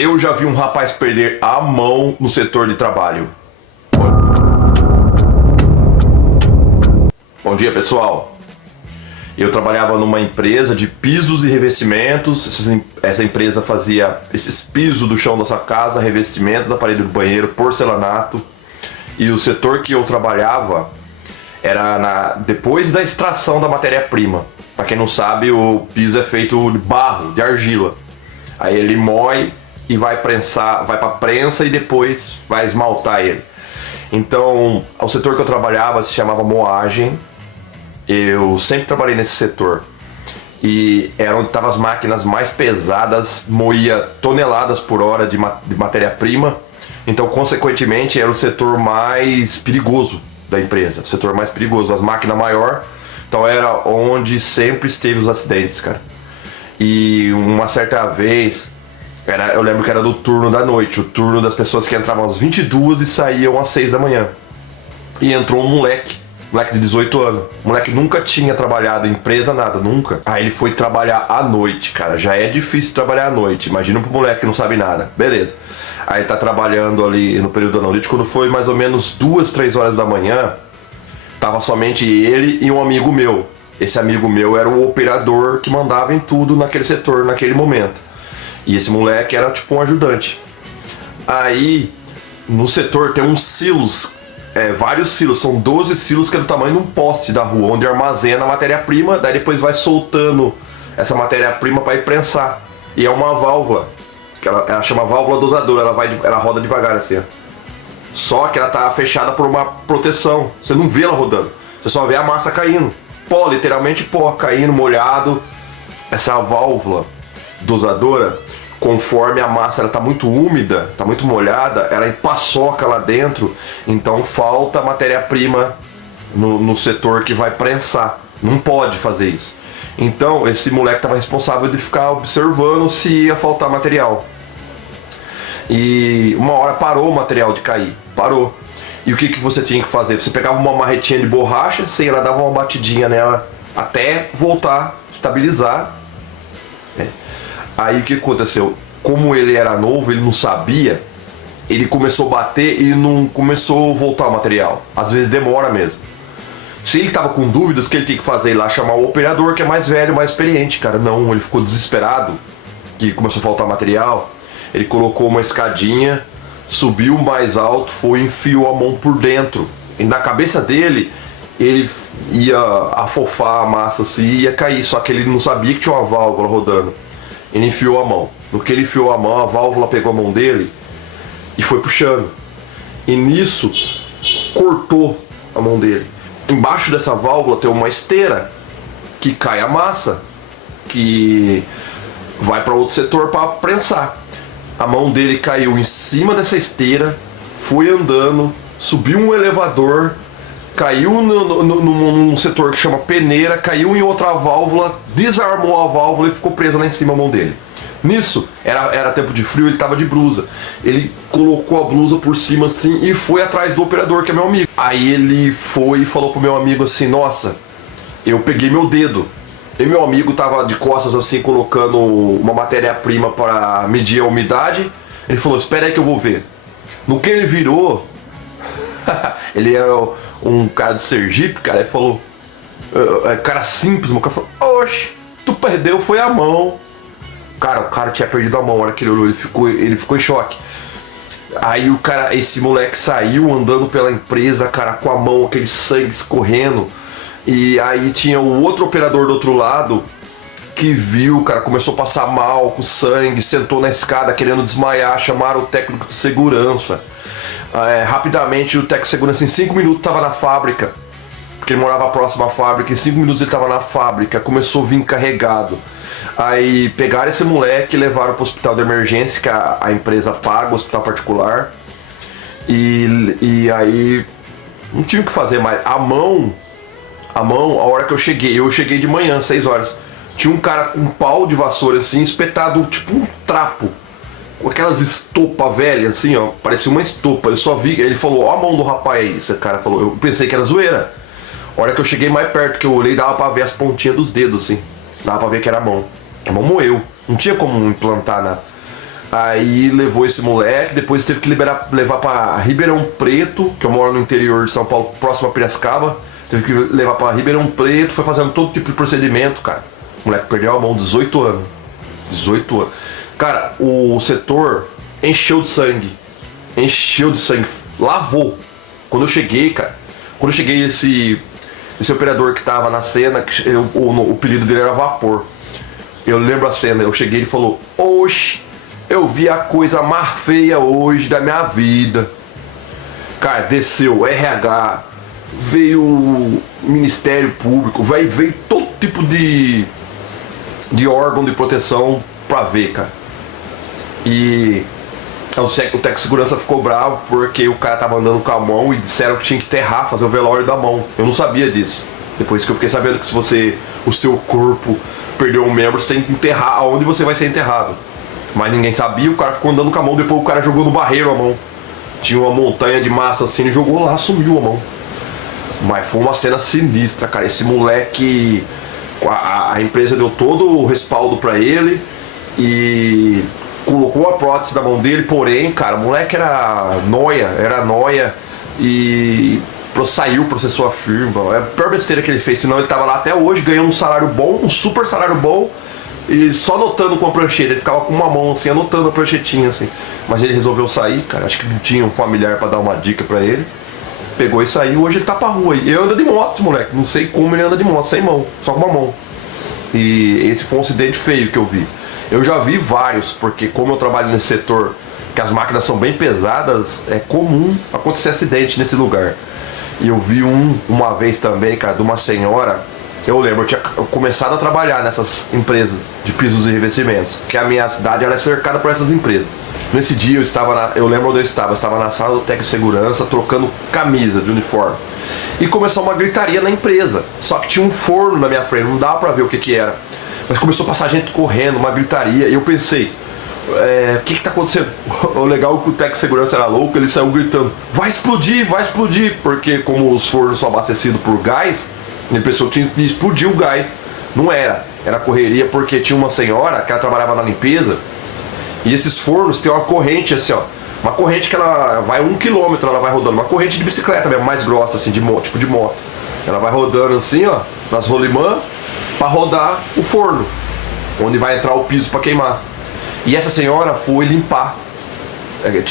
Eu já vi um rapaz perder a mão no setor de trabalho. Bom dia, pessoal. Eu trabalhava numa empresa de pisos e revestimentos. Essa empresa fazia esses pisos do chão da sua casa, revestimento da parede do banheiro, porcelanato. E o setor que eu trabalhava era depois da extração da matéria-prima. Para quem não sabe, o piso é feito de barro, de argila. Aí ele moe e vai prensar, vai para prensa e depois vai esmaltar ele. Então, o setor que eu trabalhava se chamava moagem. Eu sempre trabalhei nesse setor. E era onde estavam as máquinas mais pesadas, moía toneladas por hora de matéria-prima. Então, consequentemente, era o setor mais perigoso da empresa. O setor mais perigoso, as máquinas maiores. Então, era onde sempre esteve os acidentes, cara. E uma certa vez, eu lembro que era do turno da noite, o turno das pessoas que entravam às 22 e saíam às 6 da manhã. E entrou um moleque de 18 anos. O moleque nunca tinha trabalhado em empresa, nada, nunca. Aí ele foi trabalhar à noite, cara. Já é difícil trabalhar à noite. Imagina pro moleque que não sabe nada. Beleza. Aí ele tá trabalhando ali no período da noite. Quando foi mais ou menos 2, 3 horas da manhã, tava somente ele e um amigo meu. Esse amigo meu era o operador que mandava em tudo naquele setor, naquele momento. E esse moleque era tipo um ajudante. Aí, no setor tem uns silos, vários silos, são 12 silos que é do tamanho de um poste da rua, onde armazena a matéria-prima, daí depois vai soltando essa matéria-prima para ir prensar. E é uma válvula, que ela chama válvula dosadora, ela roda devagar assim. Só que ela tá fechada por uma proteção, você não vê ela rodando, você só vê a massa caindo. Pó, literalmente pó, caindo, molhado. Essa válvula dosadora, conforme a massa ela tá muito úmida, tá muito molhada, ela empaçoca lá dentro, então falta matéria-prima no setor que vai prensar. Não pode fazer isso. Então esse moleque estava responsável de ficar observando se ia faltar material. E uma hora parou o material de cair, parou. E o que você tinha que fazer? Você pegava uma marretinha de borracha, você ela dava uma batidinha nela até voltar, estabilizar. Aí o que aconteceu? Como ele era novo, ele não sabia, ele começou a bater e não começou a voltar o material. Às vezes demora mesmo. Se ele tava com dúvidas, o que ele tinha que fazer? Ir lá chamar o operador, que é mais velho, mais experiente, cara. Não, ele ficou desesperado, que começou a faltar material. Ele colocou uma escadinha, subiu mais alto, foi e enfiou a mão por dentro. E na cabeça dele, ele ia afofar a massa assim e ia cair. Só que ele não sabia que tinha uma válvula rodando. Ele enfiou a mão. No que ele enfiou a mão, a válvula pegou a mão dele e foi puxando. E nisso, cortou a mão dele. Embaixo dessa válvula tem uma esteira que cai a massa, que vai para outro setor para prensar. A mão dele caiu em cima dessa esteira, foi andando, subiu um elevador, caiu num setor que chama peneira, caiu em outra válvula, desarmou a válvula e ficou preso lá em cima a mão dele. Nisso, era tempo de frio, ele tava de blusa. Ele colocou a blusa por cima assim e foi atrás do operador, que é meu amigo. Aí ele foi e falou pro meu amigo assim: nossa, eu peguei meu dedo. E meu amigo tava de costas assim, colocando uma matéria-prima para medir a umidade. Ele falou: espera aí que eu vou ver. No que ele virou, ele era um cara do Sergipe, cara, ele falou, cara simples, o cara falou: oxe, tu perdeu, foi a mão. Cara, o cara tinha perdido a mão, a hora que ele olhou, ele ficou em choque. Aí o cara, esse moleque saiu andando pela empresa, cara, com a mão, aquele sangue escorrendo. E aí tinha o outro operador do outro lado que viu, cara, começou a passar mal com sangue, sentou na escada querendo desmaiar, chamaram o técnico de segurança. Rapidamente o técnico de segurança em 5 minutos estava na fábrica, porque ele morava próximo à fábrica, em 5 minutos ele estava na fábrica, começou a vir carregado. Aí pegaram esse moleque e levaram para o hospital de emergência, que a empresa paga, o hospital particular. E aí não tinha o que fazer mais. A mão, a hora que eu cheguei de manhã, 6 horas. Tinha um cara com um pau de vassoura assim, espetado, tipo um trapo. Com aquelas estopas velhas assim, ó. Parecia uma estopa. Ele falou: ó a mão do rapaz aí. Esse cara falou. Eu pensei que era zoeira. A hora que eu cheguei mais perto, que eu olhei, dava pra ver as pontinhas dos dedos assim. Dava pra ver que era a mão. A mão moeu. Não tinha como implantar nada. Aí levou esse moleque, depois teve que levar pra Ribeirão Preto, que eu moro no interior de São Paulo, próximo a Piracicaba. Teve que levar pra Ribeirão Preto, foi fazendo todo tipo de procedimento, cara. O moleque perdeu a mão, 18 anos. 18 anos. Cara, o setor encheu de sangue. Encheu de sangue. Lavou. Quando eu cheguei, cara, esse operador que tava na cena, o apelido dele era Vapor. Eu lembro a cena, eu cheguei e ele falou: oxe, eu vi a coisa mais feia hoje da minha vida. Cara, desceu RH, veio o Ministério Público, veio todo tipo de órgão de proteção pra ver, cara. E o técnico de segurança ficou bravo porque o cara tava andando com a mão e disseram que tinha que enterrar, fazer o velório da mão. Eu não sabia disso. Depois que eu fiquei sabendo que o seu corpo perdeu um membro, você tem que enterrar aonde você vai ser enterrado. Mas ninguém sabia, o cara ficou andando com a mão, depois o cara jogou no barreiro a mão. Tinha uma montanha de massa assim, ele jogou lá, sumiu a mão. Mas foi uma cena sinistra, cara. Esse moleque, a empresa deu todo o respaldo pra ele e colocou a prótese na mão dele, porém, cara, o moleque era nóia e processou a firma. É a pior besteira que ele fez, senão ele tava lá até hoje ganhando um salário bom, um super salário bom, e só anotando com a prancheta. Ele ficava com uma mão assim, anotando a pranchetinha assim. Mas ele resolveu sair, cara, acho que não tinha um familiar pra dar uma dica pra ele. Pegou e saiu, hoje ele tá pra rua. E eu ando de moto, esse moleque, não sei como ele anda de moto, sem mão, só com uma mão. E esse foi um acidente feio que eu vi. Eu já vi vários, porque como eu trabalho nesse setor, que as máquinas são bem pesadas, é comum acontecer acidente nesse lugar. E eu vi uma vez também, cara, de uma senhora. Eu lembro, eu tinha começado a trabalhar nessas empresas de pisos e revestimentos, que a minha cidade ela é cercada por essas empresas. Nesse dia eu lembro onde eu estava na sala do técnico de segurança, trocando camisa de uniforme. E começou uma gritaria na empresa, só que tinha um forno na minha frente, não dava pra ver o que era. Mas começou a passar gente correndo, uma gritaria, e eu pensei, o que tá acontecendo? O legal é que o técnico de segurança era louco, ele saiu gritando, vai explodir, porque como os fornos são abastecidos por gás, ele pensou que tinha que explodir o gás. Não era correria, porque tinha uma senhora que ela trabalhava na limpeza, e esses fornos tem uma corrente assim, ó, uma corrente que ela vai 1 km, ela vai rodando, uma corrente de bicicleta mesmo, mais grossa assim, tipo de moto. Ela vai rodando assim, ó, nas rolimã, para rodar o forno, onde vai entrar o piso para queimar. E essa senhora foi limpar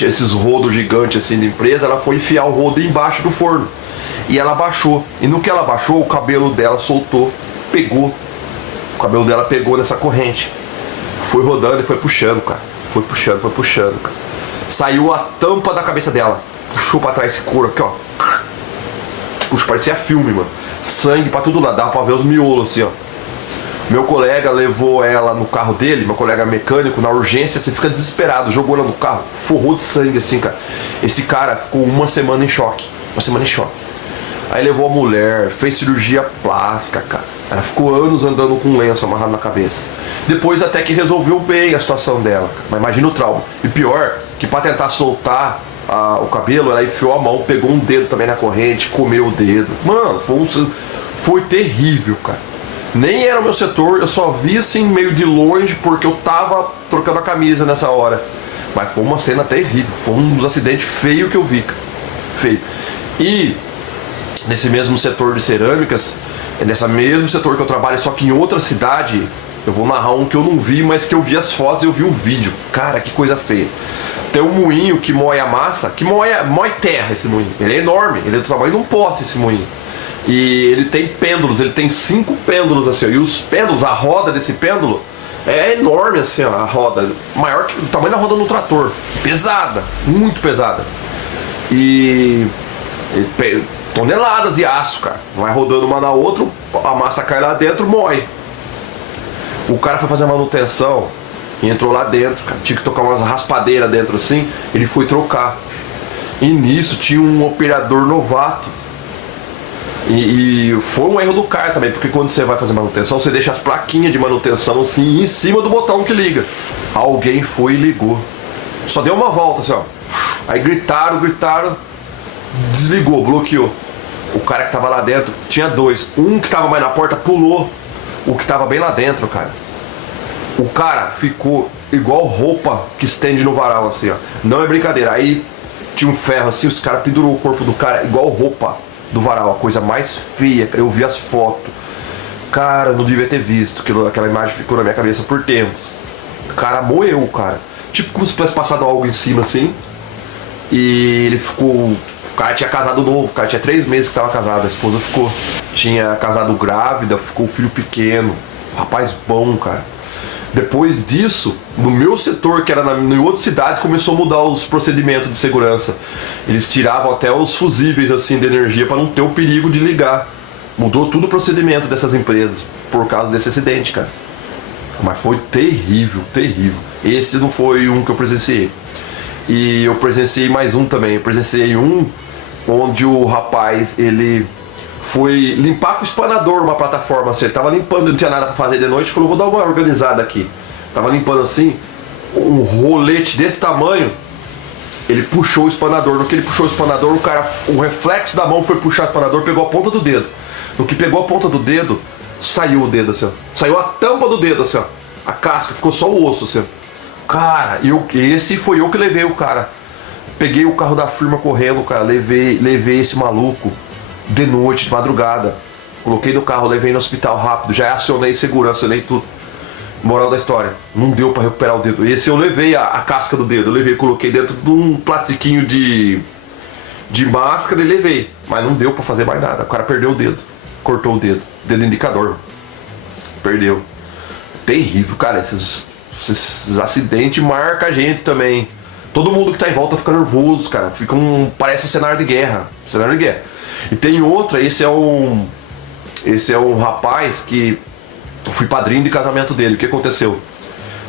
esses rodos gigantes assim de empresa, ela foi enfiar o rodo embaixo do forno. E ela baixou. E no que ela baixou, o cabelo dela soltou, pegou. O cabelo dela pegou nessa corrente. Foi rodando e foi puxando, cara. Foi puxando, cara. Saiu a tampa da cabeça dela. Puxou pra trás esse couro aqui, ó. Puxa, parecia filme, mano. Sangue pra todo lado, dava pra ver os miolos assim, ó. Meu colega levou ela no carro dele, meu colega mecânico, na urgência, você fica desesperado, jogou ela no carro, forrou de sangue assim, cara. Esse cara ficou uma semana em choque. Aí levou a mulher, fez cirurgia plástica, cara. Ela ficou anos andando com um lenço amarrado na cabeça. Depois até que resolveu bem a situação dela, cara. Mas imagina o trauma. E pior, que pra tentar soltar o cabelo, ela enfiou a mão, pegou um dedo também na corrente, comeu o dedo. Mano, foi terrível, cara. Nem era o meu setor, eu só vi assim meio de longe porque eu tava trocando a camisa nessa hora. Mas foi uma cena terrível, foi um dos acidentes feios que eu vi, cara. Feio. E nesse mesmo setor de cerâmicas, nesse mesmo setor que eu trabalho, só que em outra cidade, eu vou narrar um que eu não vi, mas que eu vi as fotos e eu vi o vídeo. Cara, que coisa feia. Tem um moinho que moe a massa, que moe terra esse moinho. Ele é enorme, ele é do tamanho de um poste esse moinho. E ele tem pêndulos, ele tem 5 pêndulos assim, ó. E os pêndulos, a roda desse pêndulo é enorme assim, ó, a roda, maior que o tamanho da roda do trator, pesada, muito pesada. E toneladas de aço, cara. Vai rodando uma na outra, a massa cai lá dentro, moe. O cara foi fazer a manutenção e entrou lá dentro, cara. Tinha que tocar umas raspadeiras dentro assim, ele foi trocar. E nisso tinha um operador novato. E foi um erro do cara também, porque quando você vai fazer manutenção, você deixa as plaquinhas de manutenção assim em cima do botão que liga. Alguém foi e ligou. Só deu uma volta assim, ó. Aí gritaram, desligou, bloqueou. O cara que tava lá dentro, tinha 2. Um que tava mais na porta pulou. O que tava bem lá dentro, cara. O cara ficou igual roupa que estende no varal, assim, ó. Não é brincadeira. Aí tinha um ferro assim, os caras pendurou o corpo do cara igual roupa do varal, a coisa mais feia. Eu vi as fotos. Cara, eu não devia ter visto. Aquela imagem ficou na minha cabeça por tempos. O cara moeu, cara. Tipo como se tivesse passado algo em cima, assim. E ele ficou... O cara tinha casado novo, o cara tinha 3 meses que tava casado, a esposa ficou. Tinha casado grávida, ficou o filho pequeno. Rapaz bom, cara. Depois disso, no meu setor, que era em outra cidade, começou a mudar os procedimentos de segurança. Eles tiravam até os fusíveis assim de energia para não ter o perigo de ligar. Mudou tudo o procedimento dessas empresas por causa desse acidente, cara. Mas foi terrível, terrível. Esse não foi um que eu presenciei. E eu presenciei mais um também. Eu presenciei um onde o rapaz, ele foi limpar com o espanador uma plataforma assim. Ele tava limpando, não tinha nada pra fazer de noite, falou, vou dar uma organizada aqui. Tava limpando assim, um rolete desse tamanho. Ele puxou o espanador. No que ele puxou o espanador, o reflexo da mão foi puxar o espanador, pegou a ponta do dedo. No que pegou a ponta do dedo, saiu o dedo assim, ó. Saiu a tampa do dedo assim, ó. A casca, ficou só o osso assim, ó. Cara, esse foi eu que levei o cara. Peguei o carro da firma correndo, cara. Levei esse maluco de noite, de madrugada. Coloquei no carro, levei no hospital rápido. Já acionei segurança, acionei tudo. Moral da história, não deu pra recuperar o dedo. Esse eu levei a casca do dedo. Eu levei, coloquei dentro de um plastiquinho de máscara e levei. Mas não deu pra fazer mais nada. O cara perdeu o dedo. Cortou o dedo. Dedo indicador. Perdeu. Terrível, cara. Esses acidentes marcam a gente também. Todo mundo que tá em volta fica nervoso, cara. Parece um cenário de guerra. Cenário de guerra. E tem outra, esse é um rapaz que eu fui padrinho de casamento dele. O que aconteceu?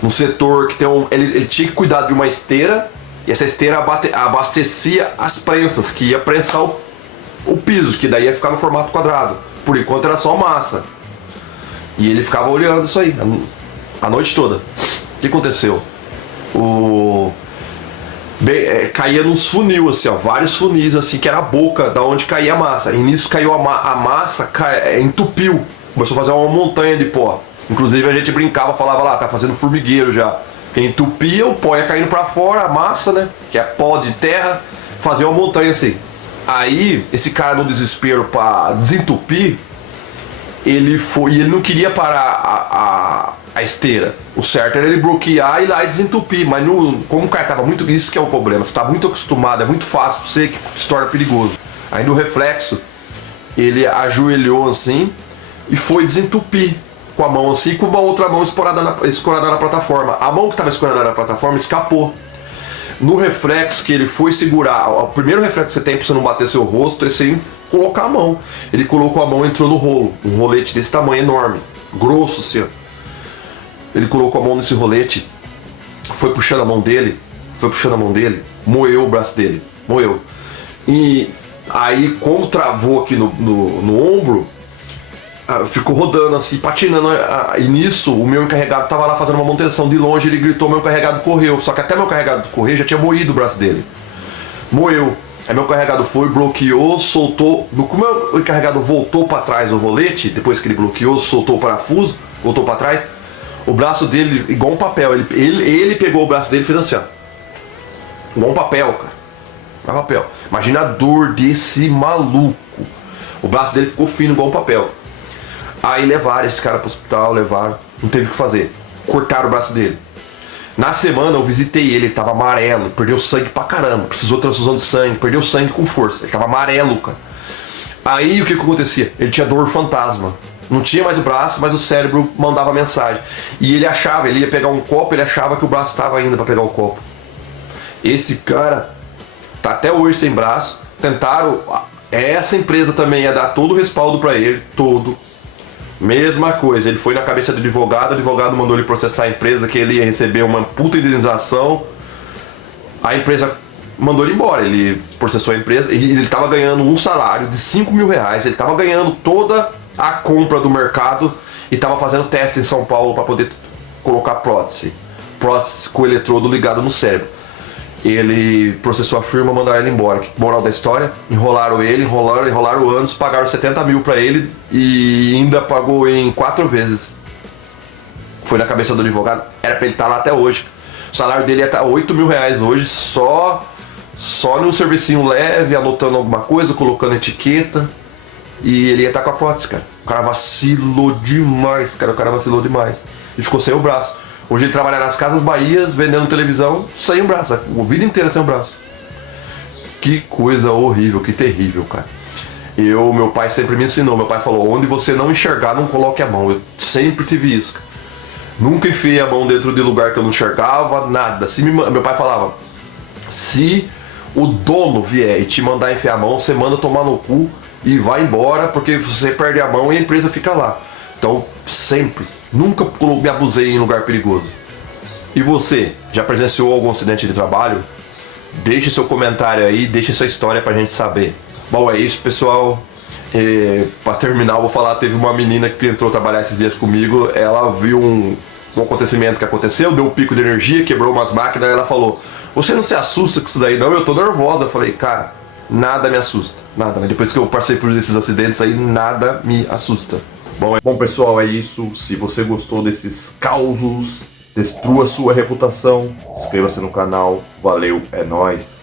No setor que tem ele tinha que cuidar de uma esteira, e essa esteira abastecia as prensas, que ia prensar o piso, que daí ia ficar no formato quadrado. Por enquanto era só massa. E ele ficava olhando isso aí a noite toda. O que aconteceu? Caía nos funil, assim, ó, vários funis, assim, que era a boca da onde caía a massa. E nisso caiu a massa, entupiu. Começou a fazer uma montanha de pó. Inclusive a gente brincava, falava lá, tá fazendo formigueiro já. Porque entupia, o pó ia caindo pra fora, a massa, né? Que é pó de terra, fazia uma montanha assim. Aí, esse cara no desespero pra desentupir, ele não queria parar a esteira. O certo era ele bloquear e ir lá e desentupir. Mas como o cara tava muito... Isso que é o problema. Você tá muito acostumado, é muito fácil pra você, que se torna perigoso. Aí no reflexo, ele ajoelhou assim e foi desentupir com a mão assim, com uma outra mão escorada na plataforma. A mão que estava escorada na plataforma escapou. No reflexo que ele foi segurar, o primeiro reflexo que você tem pra você não bater seu rosto é você colocar a mão. Ele colocou a mão e entrou no rolo, um rolete desse tamanho enorme, grosso assim. Ele colocou a mão nesse rolete, foi puxando a mão dele, moeu o braço dele, moeu. E aí, como travou aqui no ombro, ficou rodando assim, patinando. E nisso, o meu encarregado tava lá fazendo uma manutenção. De longe ele gritou, meu encarregado correu. Só que até meu encarregado correr já tinha moído o braço dele. Moeu. Aí meu encarregado foi, bloqueou, soltou. Como meu encarregado voltou para trás o rolete, depois que ele bloqueou, soltou o parafuso, voltou para trás, o braço dele, igual um papel. Ele pegou o braço dele e fez assim, ó. Igual um papel, cara. Igual um papel. Imagina a dor desse maluco. O braço dele ficou fino, igual um papel. Aí levaram esse cara pro hospital, não teve o que fazer. Cortaram o braço dele. Na semana eu visitei ele tava amarelo, perdeu sangue pra caramba, precisou de transfusão de sangue, perdeu sangue com força, ele tava amarelo, cara. Aí o que acontecia? Ele tinha dor fantasma. Não tinha mais o braço, mas o cérebro mandava mensagem. E ele ia pegar um copo, ele achava que o braço tava indo pra pegar o copo. Esse cara tá até hoje sem braço. Tentaram, essa empresa também ia dar todo o respaldo pra ele, todo. Mesma coisa, ele foi na cabeça do advogado, o advogado mandou ele processar a empresa, que ele ia receber uma puta indenização. A empresa mandou ele embora, ele processou a empresa e ele estava ganhando um salário de 5 mil reais, ele estava ganhando toda a compra do mercado e estava fazendo teste em São Paulo para poder colocar prótese com eletrodo ligado no cérebro. Ele processou a firma, mandaram ele embora. Moral da história, enrolaram anos, pagaram 70 mil pra ele e ainda pagou em 4 vezes. foi na cabeça do advogado, era pra ele estar lá até hoje. O salário dele ia estar R$ 8.000 hoje, só num servicinho leve, anotando alguma coisa, colocando etiqueta. E ele ia estar com a prótese, cara. O cara vacilou demais, cara. O cara vacilou demais. E ficou sem o braço. Hoje ele trabalha nas Casas Bahias, vendendo televisão, sem o braço. A vida inteira sem o braço. Que coisa horrível, que terrível, cara. Meu pai sempre me ensinou. Meu pai falou, onde você não enxergar, não coloque a mão. Eu sempre tive isso, cara. Nunca enfiei a mão dentro de lugar que eu não enxergava, nada. Meu pai falava, se o dono vier e te mandar enfiar a mão, você manda tomar no cu e vai embora, porque você perde a mão e a empresa fica lá. Então, sempre, nunca me abusei em lugar perigoso. E você, já presenciou algum acidente de trabalho? Deixe seu comentário aí, deixe sua história pra gente saber. Bom, é isso, pessoal. Pra terminar, eu vou falar, teve uma menina que entrou trabalhar esses dias comigo, ela viu um acontecimento que aconteceu, deu um pico de energia, quebrou umas máquinas, e ela falou, você não se assusta com isso daí não? Eu tô nervosa. Eu falei, cara, nada me assusta, nada, mas depois que eu passei por esses acidentes aí, nada me assusta. Bom, pessoal, é isso. Se você gostou desses causos, destrua sua reputação, inscreva-se no canal, valeu, é nóis.